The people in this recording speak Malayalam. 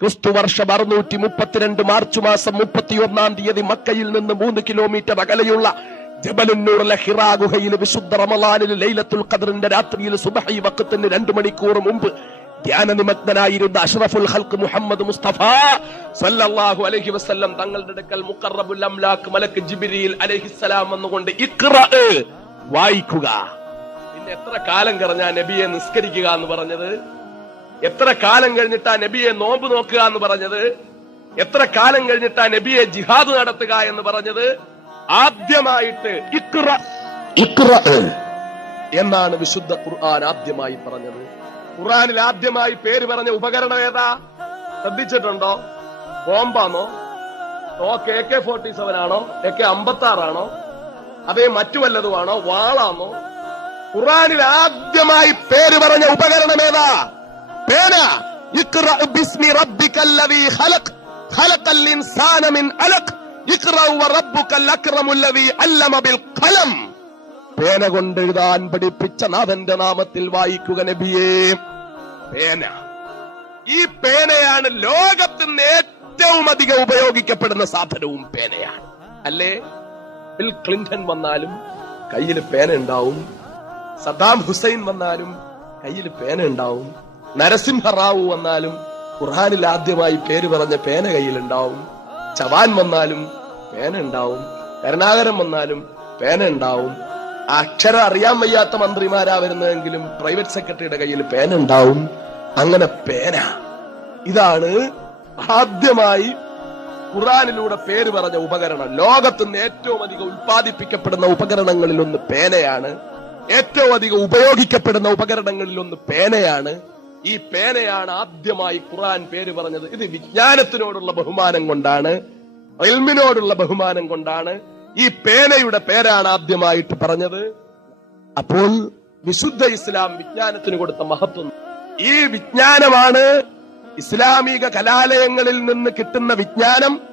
ക്രിസ്തു വർഷം അറുന്നൂറ്റി മുപ്പത്തിരണ്ട് മാർച്ച് മാസം മുപ്പത്തിയൊന്നാം തീയതി മക്കയിൽ നിന്ന് മൂന്ന് കിലോമീറ്റർ അകലെയുള്ള ജബലുന്നൂറിലെ ഹിറാ ഗുഹയിൽ വിശുദ്ധ റമലാനിൽ ലൈലത്തുൽ ഖദറിന്റെ രാത്രിയിൽ സുബഹി വക്കത്തിന് രണ്ടു മണിക്കൂർ മുമ്പ് ധ്യാന നിമഗ്നനായിരുന്ന അഷ്റഫുൽ ഹൽക്ക് മുഹമ്മദ് മുസ്തഫ സല്ലല്ലാഹു അലൈഹി വസല്ലം തങ്ങളുടെ അടുക്കൽ മുഖറബുൽ അംലാക്ക് മലക്ക് ജിബിരിയിൽ അലൈഹിസ്സലാം വന്നുകൊണ്ട് ഇഖ്റ വായിക്കുക. പിന്നെ എത്ര കാലം കറഞ്ഞാ നബിയെ നിസ്കരിക്കുക എന്ന് പറഞ്ഞത്? എത്ര കാലം കഴിഞ്ഞിട്ടാ നബിയെ നോമ്പ് നോക്കുക എന്ന് പറഞ്ഞത്? എത്ര കാലം കഴിഞ്ഞിട്ടാ നബിയെ ജിഹാദ് നടത്തുക എന്ന് പറഞ്ഞത്? ആദ്യമായിട്ട് എന്നാണ് വിശുദ്ധ ഖുർആൻ ആദ്യമായി പറഞ്ഞത്. ഖുർആനിൽ ആദ്യമായി പേര് പറഞ്ഞ ഉപകരണം ഏതാ? ശ്രദ്ധിച്ചിട്ടുണ്ടോ? ബോംബാണോ? Okay K forty seven ആണോ? എ കെ അമ്പത്തി ആറാണോ അതേ മറ്റു വല്ലതുമാണോ വാളാണോ? ഖുർആനിൽ ആദ്യമായി പേര് പറഞ്ഞ ഉപകരണം ഏതാ? പേന ഇഖ്റ ബിസ്മി الذي ഖലഖ് ഖലഖൽ ഇൻസാന മിൻ അലഖ് ഇഖ്റ വറബ്ബുക്കൽ അക്രമുല്ലദീ അല്ലമ ബിൽ ഖലം പേന കൊണ്ട് എഴുതാൻ പഠിപ്പിച്ച നാഥന്റെ നാമത്തിൽ വായിക്കുക നബിയേ. പേന. ഈ പേനയാണ് ലോകത്തിൽ നിന്ന് ഏറ്റവും അധികം ഉപയോഗിക്കപ്പെടുന്ന സാധനവും പേനയാണ്. അല്ലേ? ബിൽ ക്ലിന്റൺ വന്നാലും കയ്യിൽ പേന ഉണ്ടാവും. സദ്ദാം ഹുസൈൻ വന്നാലും കയ്യിൽ പേന ഉണ്ടാവും. നരസിംഹറാവു വന്നാലും ഖുർഹാനിൽ ആദ്യമായി പേര് പറഞ്ഞ പേന കയ്യിലുണ്ടാവും. ചവാൻ വന്നാലും പേന ഉണ്ടാവും. കരുണാകരം വന്നാലും പേന ഉണ്ടാവും. അക്ഷരം അറിയാൻ വയ്യാത്ത മന്ത്രിമാരാ വരുന്നതെങ്കിലും പ്രൈവറ്റ് സെക്രട്ടറിയുടെ കയ്യിൽ പേന ഉണ്ടാവും. അങ്ങനെ പേന. ഇതാണ് ആദ്യമായി ഖുറാനിലൂടെ പേര് പറഞ്ഞ ഉപകരണം. ലോകത്ത് നിന്ന് ഏറ്റവും അധികം ഉൽപ്പാദിപ്പിക്കപ്പെടുന്ന ഉപകരണങ്ങളിൽ ഒന്ന് പേനയാണ്. ഏറ്റവും അധികം ഉപയോഗിക്കപ്പെടുന്ന ഉപകരണങ്ങളിൽ ഒന്ന് പേനയാണ്. ഈ പേനയാണ് ആദ്യമായി ഖുറാൻ പേര് പറഞ്ഞത്. ഇത് വിജ്ഞാനത്തിനോടുള്ള ബഹുമാനം കൊണ്ടാണ് എൽമിനോടുള്ള ബഹുമാനം കൊണ്ടാണ് ഈ പേനയുടെ പേരാണ് ആദ്യമായിട്ട് പറഞ്ഞത്. അപ്പോൾ വിശുദ്ധ ഇസ്ലാം വിജ്ഞാനത്തിന് കൊടുത്ത മഹത്വം. ഈ വിജ്ഞാനമാണ് ഇസ്ലാമിക കലാലയങ്ങളിൽ നിന്ന് കിട്ടുന്ന വിജ്ഞാനം.